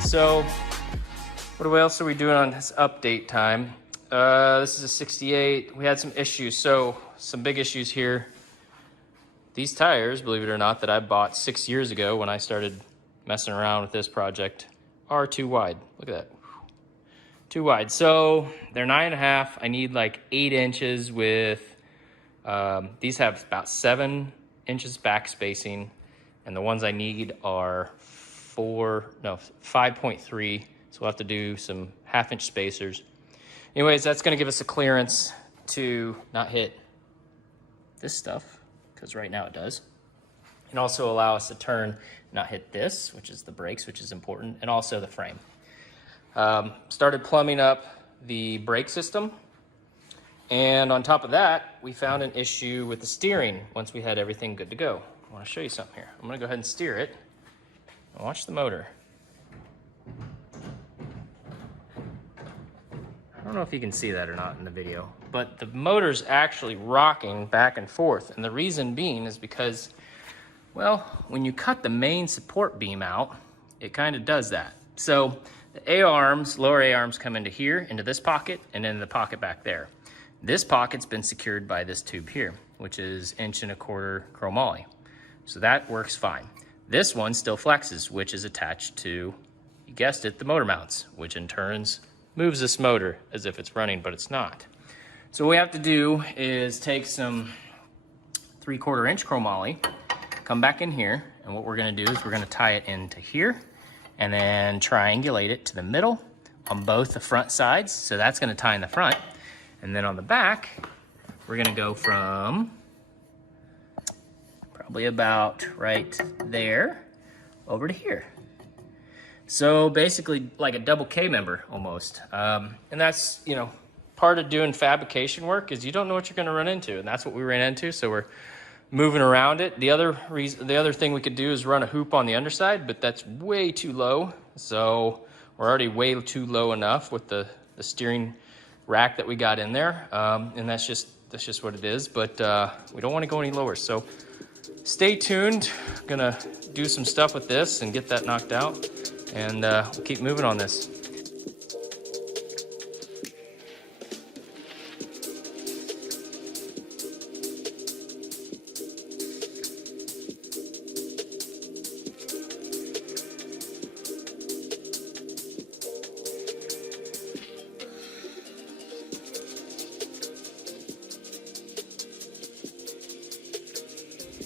So what else are we doing on this update time? This is a 68. We had some issues. So some big issues here. These tires, believe it or not, that I bought 6 years ago when I started messing around with this project are too wide. Look at that. Too wide. So they're 9.5. I need like 8 inches with, these have about 7 inches back spacing. And the ones I need are 5.3. So we'll have to do some 1/2 inch spacers. Anyways, that's gonna give us a clearance to not hit this stuff, because right now it does. And also allow us to turn, not hit this, which is the brakes, which is important, and also the frame. Started plumbing up the brake system. And on top of that, we found an issue with the steering once we had everything good to go. I wanna show you something here. I'm gonna go ahead and steer it. And watch the motor. I don't know if you can see that or not in the video, but the motor's actually rocking back and forth. And the reason being is because, well, when you cut the main support beam out, it kind of does that. So the A-arms, lower A-arms come into here, into this pocket, and then the pocket back there. This pocket's been secured by this tube here, which is 1.25" chromoly. So that works fine. This one still flexes, which is attached to, you guessed it, the motor mounts, which in turns moves this motor as if it's running, but it's not. So what we have to do is take some 3/4 inch chromoly, come back in here, and what we're gonna do is we're gonna tie it into here, and then triangulate it to the middle on both the front sides. So that's gonna tie in the front. And then on the back, we're gonna go from probably about right there over to here. So basically like a double K member almost. And that's, you know, part of doing fabrication work is you don't know what you're gonna run into, and that's what we ran into. So we're moving around it. The other thing we could do is run a hoop on the underside, but that's way too low. So we're already way too low enough with the steering rack that we got in there. And that's just what it is, but we don't wanna go any lower. So stay tuned. I'm gonna do some stuff with this and get that knocked out, and we'll keep moving on this.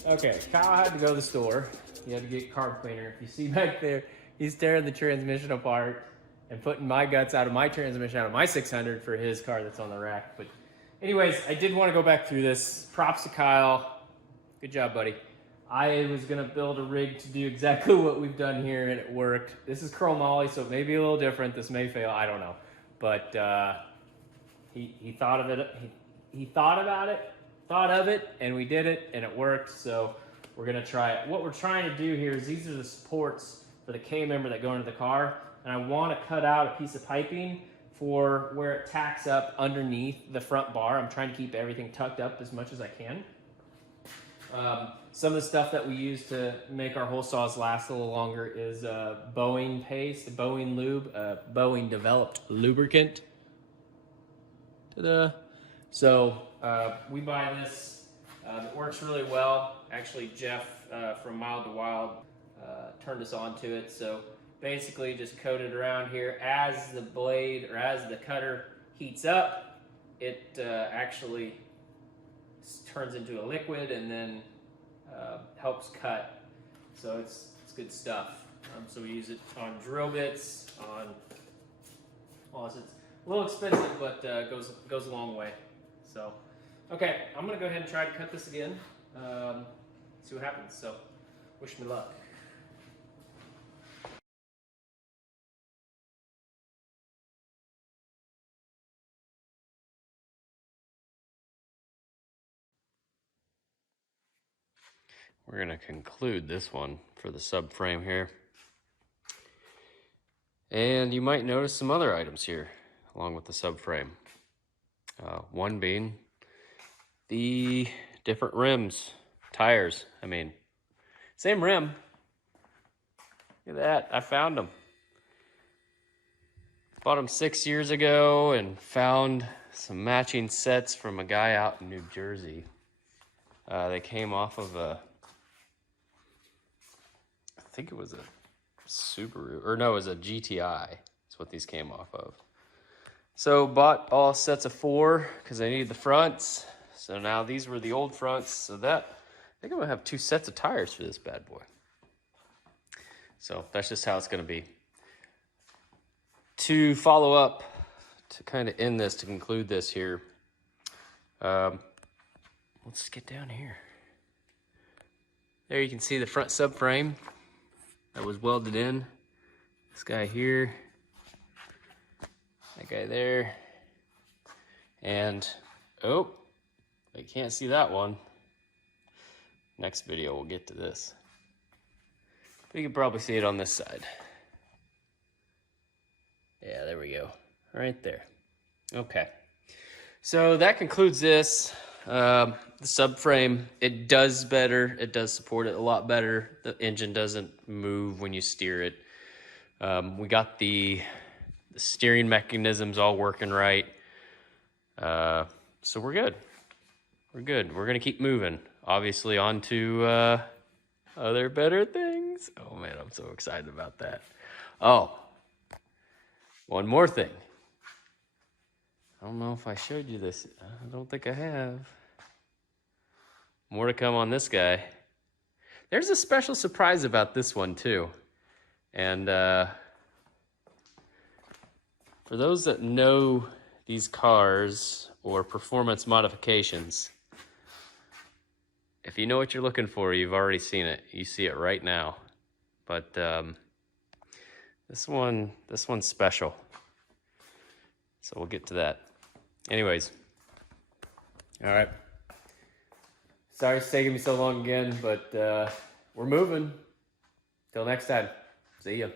Okay, Kyle had to go to the store. He had to get carb cleaner. If you see back there, he's tearing the transmission apart and putting my guts out of my transmission, out of my 600 for his car that's on the rack. But anyways, I did want to go back through this. Props to Kyle. Good job, buddy. I was gonna build a rig to do exactly what we've done here, and it worked. This is chromoly, so it may be a little different. This may fail, I don't know. But he thought of it. He thought of it, and we did it, and it worked. So we're gonna try it. What we're trying to do here is these are the supports for the K member that go into the car, and I want to cut out a piece of piping for where it tacks up underneath the front bar. I'm trying to keep everything tucked up as much as I can. Some of the stuff that we use to make our hole saws last a little longer is Boeing paste, Boeing lube, Boeing developed lubricant. Ta-da! So we buy this. It works really well. Actually, Jeff from Mild to Wild turned us on to it. So basically just coat it around here. As the blade or as the cutter heats up, it actually turns into a liquid and then helps cut. So it's good stuff. So we use it on drill bits, on, well, it's a little expensive, but goes a long way. So, okay, I'm gonna go ahead and try to cut this again, see what happens. So, wish me luck. We're gonna conclude this one for the subframe here. And you might notice some other items here along with the subframe. One being the different rims, tires. I mean, same rim. Look at that, I found them. Bought them 6 years ago and found some matching sets from a guy out in New Jersey. They came off of I think it was a Subaru, or no, it was a GTI. That's what these came off of. So bought all sets of 4 because I needed the fronts. So now these were the old fronts. So that, I think I'm gonna have 2 sets of tires for this bad boy. So that's just how it's gonna be. To follow up, to kind of end this, to conclude this here, let's get down here. There you can see the front subframe that was welded in. This guy here, that guy there, and oh, I can't see that one. Next video we'll get to this. But you can probably see it on this side. Yeah, there we go. Right there. Okay. So that concludes this. The subframe, it does better. It does support it a lot better. The engine doesn't move when you steer it. We got the steering mechanisms all working right. So we're good. We're good. We're going to keep moving. Obviously on to other better things. Oh man, I'm so excited about that. Oh, one more thing. I don't know if I showed you this. I don't think I have. More to come on this guy. There's a special surprise about this one too. And for those that know these cars or performance modifications, if you know what you're looking for, you've already seen it. You see it right now. But this one's special. So we'll get to that. Anyways. All right. Sorry it's taking me so long again, but we're moving. Till next time. See ya.